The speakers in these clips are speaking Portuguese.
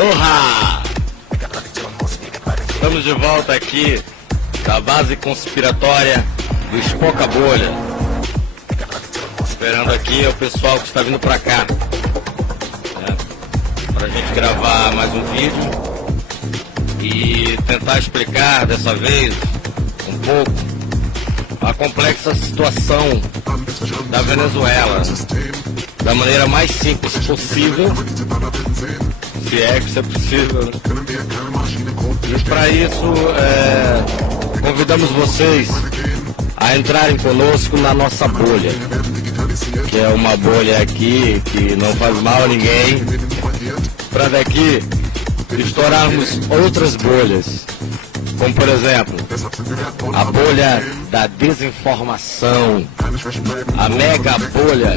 Aloha! Estamos de volta aqui da base conspiratória do Espoca Bolha. Esperando aqui o pessoal que está vindo para cá, para a gente gravar mais um vídeo e tentar explicar dessa vez um pouco a complexa situação da Venezuela da maneira mais simples possível, se é que isso é possível. E para isso convidamos vocês a entrarem conosco na nossa bolha, que é uma bolha aqui que não faz mal a ninguém, para daqui estourarmos outras bolhas, como por exemplo a bolha da desinformação, a mega bolha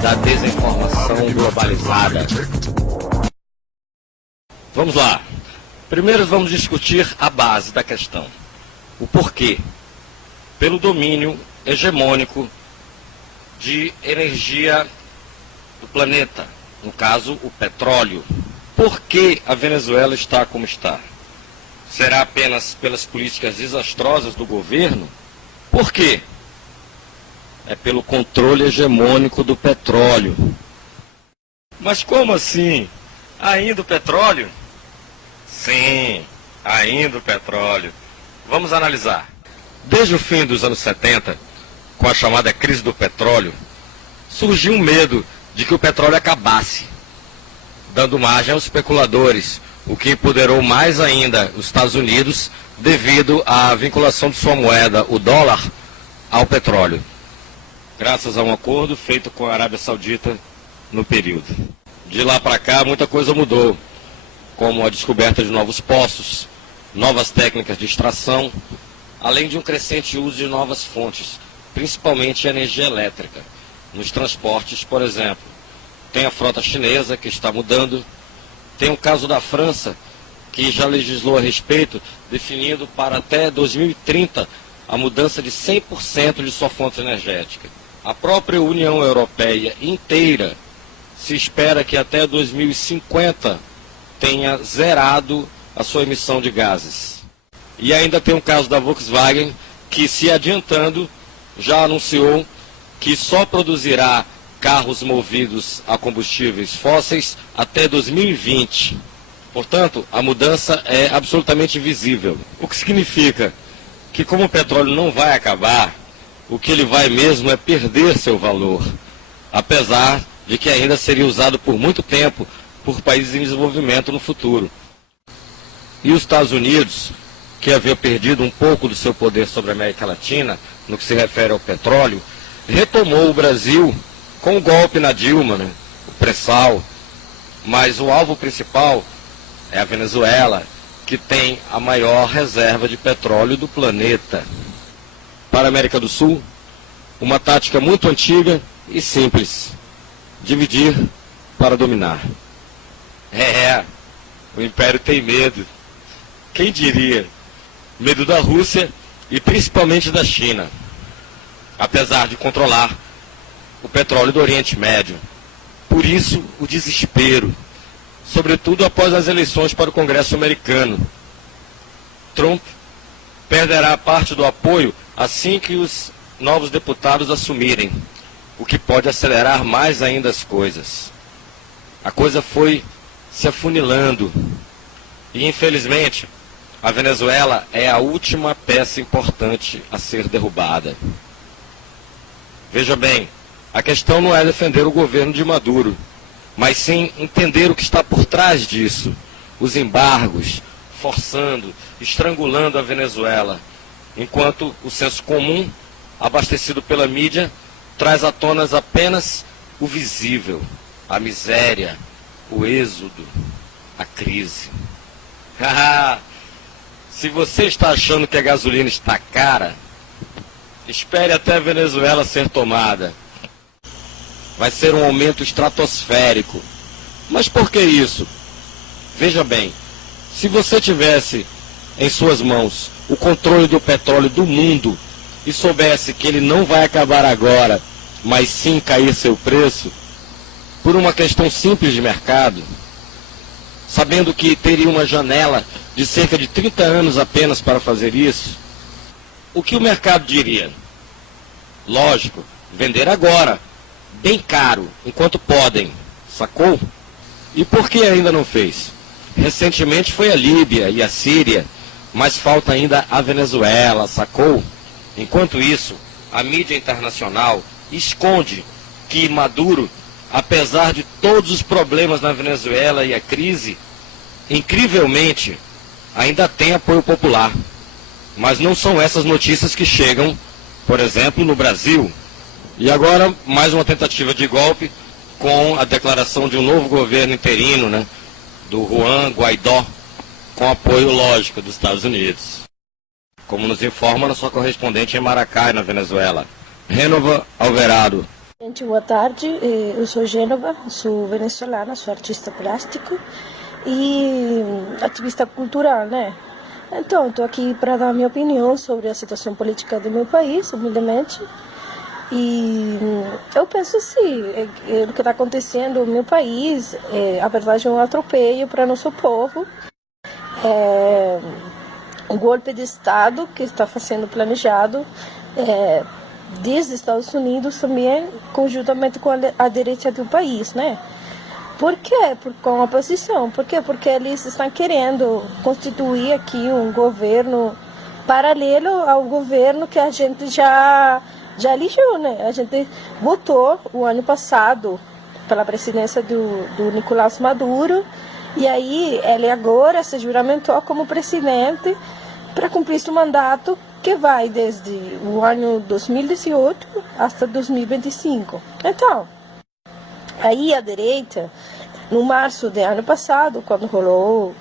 da desinformação globalizada. Vamos lá. Primeiro vamos discutir a base da questão. O porquê. Pelo domínio hegemônico de energia do planeta, no caso o petróleo. Por que a Venezuela está como está? Será apenas pelas políticas desastrosas do governo? Por quê? É pelo controle hegemônico do petróleo. Mas como assim? Ainda o petróleo? Sim, ainda o petróleo. Vamos analisar. Desde o fim dos anos 70, com a chamada crise do petróleo, surgiu um medo de que o petróleo acabasse, dando margem aos especuladores, o que empoderou mais ainda os Estados Unidos devido à vinculação de sua moeda, o dólar, ao petróleo, graças a um acordo feito com a Arábia Saudita no período. De lá para cá, muita coisa mudou, como a descoberta de novos poços, novas técnicas de extração, além de um crescente uso de novas fontes, principalmente energia elétrica. Nos transportes, por exemplo, tem a frota chinesa que está mudando, tem o caso da França, que já legislou a respeito, definindo para até 2030 a mudança de 100% de sua fonte energética. A própria União Europeia inteira se espera que até 2050 tenha zerado a sua emissão de gases. E ainda tem o caso da Volkswagen, que se adiantando, já anunciou que só produzirá carros movidos a combustíveis fósseis até 2020. Portanto, a mudança é absolutamente visível. O que significa que, como o petróleo não vai acabar, o que ele vai mesmo é perder seu valor, apesar de que ainda seria usado por muito tempo por países em desenvolvimento no futuro. E os Estados Unidos, que havia perdido um pouco do seu poder sobre a América Latina, no que se refere ao petróleo, retomou o Brasil com o golpe na Dilma, o pré-sal, mas o alvo principal é a Venezuela, que tem a maior reserva de petróleo do planeta. Para a América do Sul, uma tática muito antiga e simples: dividir para dominar. O Império tem medo. Quem diria? Medo da Rússia e principalmente da China, apesar de controlar o petróleo do Oriente Médio. Por isso, o desespero, sobretudo após as eleições para o Congresso americano. Trump perderá parte do apoio assim que os novos deputados assumirem, o que pode acelerar mais ainda as coisas. A coisa foi se afunilando e, infelizmente, a Venezuela é a última peça importante a ser derrubada. Veja bem, a questão não é defender o governo de Maduro, mas sim entender o que está por trás disso. Os embargos, forçando, estrangulando a Venezuela, enquanto o senso comum, abastecido pela mídia, traz à tona apenas o visível, a miséria, o êxodo, a crise. Se você está achando que a gasolina está cara, espere até a Venezuela ser tomada. Vai ser um aumento estratosférico. Mas por que isso? Veja bem, se você tivesse em suas mãos o controle do petróleo do mundo e soubesse que ele não vai acabar agora, mas sim cair seu preço, por uma questão simples de mercado, sabendo que teria uma janela de cerca de 30 anos apenas para fazer isso, o que o mercado diria? Lógico, vender agora, bem caro, enquanto podem, sacou? E por que ainda não fez? Recentemente foi a Líbia e a Síria, mas falta ainda a Venezuela, sacou? Enquanto isso, a mídia internacional esconde que Maduro, apesar de todos os problemas na Venezuela e a crise, incrivelmente, ainda tem apoio popular. Mas não são essas notícias que chegam, por exemplo, no Brasil. E agora, mais uma tentativa de golpe com a declaração de um novo governo interino, né, do Juan Guaidó, com apoio, lógico, dos Estados Unidos. Como nos informa nossa correspondente em Maracay, na Venezuela, Gênova Alverado. Gente, boa tarde, eu sou Gênova, sou venezuelana, sou artista plástico e ativista cultural, né? Então, estou aqui para dar minha opinião sobre a situação política do meu país, humildemente. E eu penso assim, o que está acontecendo no meu país, a verdade é um atropelo para nosso povo. É um golpe de Estado que está sendo planejado desde Estados Unidos também, conjuntamente com a direita do país, né? Por quê? Com a oposição. Por quê? Porque eles estão querendo constituir aqui um governo paralelo ao governo que a gente já elegeu, né? A gente votou o ano passado pela presidência do Nicolás Maduro, e aí ele agora se juramentou como presidente para cumprir seu mandato, que vai desde o ano 2018 até 2025. Então, aí a direita, no março do ano passado, quando rolou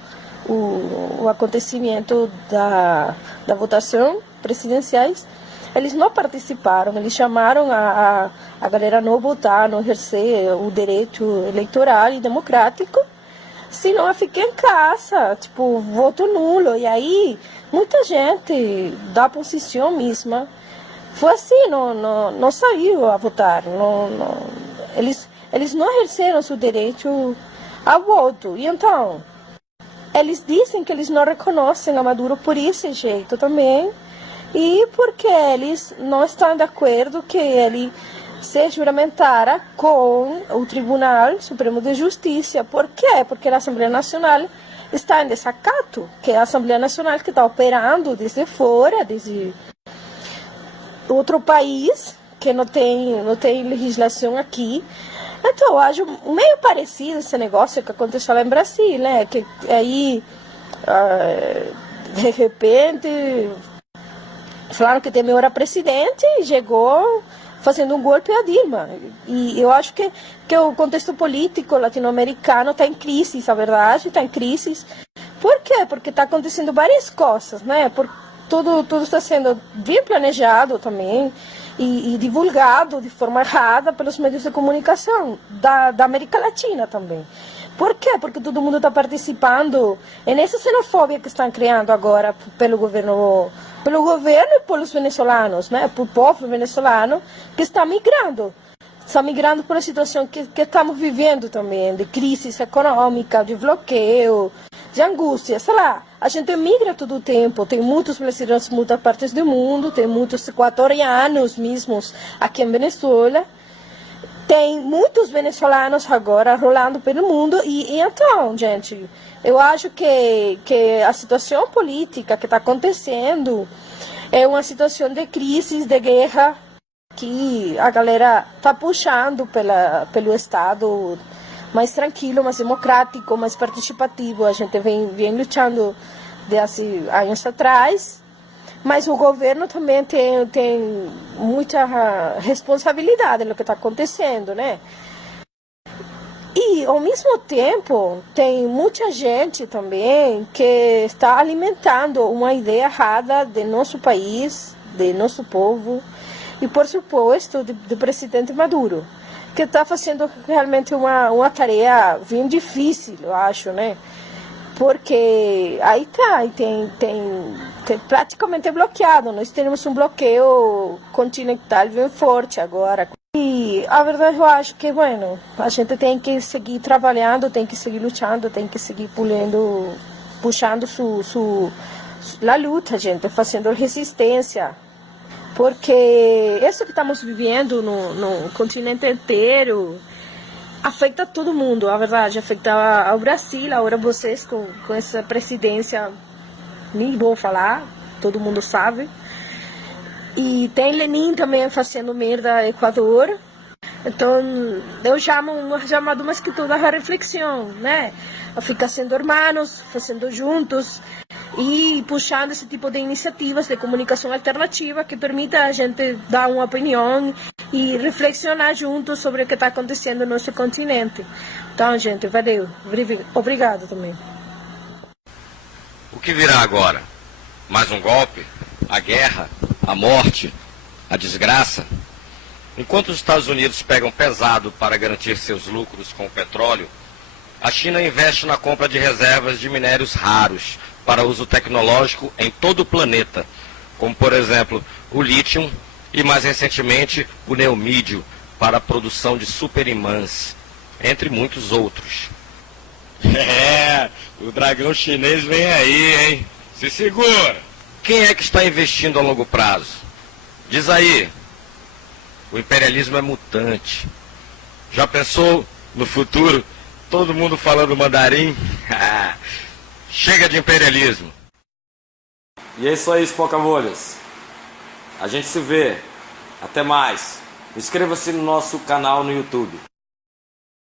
o acontecimento da votação presidenciais, eles não participaram, eles chamaram a galera a não votar, não exercer o direito eleitoral e democrático, senão a ficar em casa, tipo, voto nulo. E aí, muita gente da oposição mesma foi assim, não saiu a votar, eles não exerceram seu direito ao voto. E então, eles dizem que eles não reconhecem a Maduro por esse jeito também, e porque eles não estão de acordo que ele se juramentara com o Tribunal Supremo de Justiça. Por quê? Porque a Assembleia Nacional está em desacato, que é a Assembleia Nacional que está operando desde fora, desde outro país, que não tem legislação aqui. Então, eu acho meio parecido esse negócio que aconteceu lá em Brasília, né? Que aí, de repente, falaram que Temer era presidente e chegou fazendo um golpe a Dilma. E eu acho que o contexto político latino-americano está em crise, a verdade, está em crise. Por quê? Porque está acontecendo várias coisas, né? Tudo está sendo bem planejado também e divulgado de forma errada pelos meios de comunicação da América Latina também. Por quê? Porque todo mundo está participando nessa xenofobia que estão criando agora pelo governo e pelos venezuelanos, né? Pelo povo venezuelano que está migrando. Está migrando por a situação que estamos vivendo também, de crise econômica, de bloqueio, de angústia, sei lá. A gente migra todo o tempo, tem muitos brasileiros em muitas partes do mundo, tem muitos equatorianos mesmos aqui em Venezuela. Tem muitos venezuelanos agora rolando pelo mundo e então, gente, eu acho que a situação política que está acontecendo é uma situação de crise, de guerra, que a galera está puxando pelo Estado mais tranquilo, mais democrático, mais participativo. A gente vem lutando desde anos atrás. Mas o governo também tem muita responsabilidade no que está acontecendo, né? E, ao mesmo tempo, tem muita gente também que está alimentando uma ideia errada de nosso país, de nosso povo, e, por suposto, do presidente Maduro, que está fazendo realmente uma tarefa bem difícil, eu acho, né? Porque aí tem praticamente bloqueado. Nós temos um bloqueio continental bem forte agora. E a verdade eu acho que, bueno, a gente tem que seguir trabalhando, tem que seguir lutando, tem que seguir puxando a luta, gente, fazendo resistência. Porque isso que estamos vivendo no continente inteiro afeta todo mundo, a verdade, afeta ao Brasil, agora vocês com essa presidência, nem vou falar, todo mundo sabe. E tem Lenin também fazendo merda no Equador. Então, eu chamo mais que tudo a reflexão, né? A ficar sendo irmãos, fazendo juntos e puxando esse tipo de iniciativas de comunicação alternativa que permita a gente dar uma opinião e reflexionar juntos sobre o que está acontecendo no nosso continente. Então, gente, valeu. Obrigado também. O que virá agora? Mais um golpe? A guerra? A morte? A desgraça? Enquanto os Estados Unidos pegam pesado para garantir seus lucros com o petróleo, a China investe na compra de reservas de minérios raros para uso tecnológico em todo o planeta, como por exemplo o lítio e mais recentemente o neomídio para a produção de superimãs, entre muitos outros. O dragão chinês vem aí, hein? Se segura! Quem é que está investindo a longo prazo? Diz aí. O imperialismo é mutante. Já pensou no futuro todo mundo falando mandarim? Chega de imperialismo. E é isso aí, Spocavolhas. A gente se vê. Até mais. Inscreva-se no nosso canal no YouTube.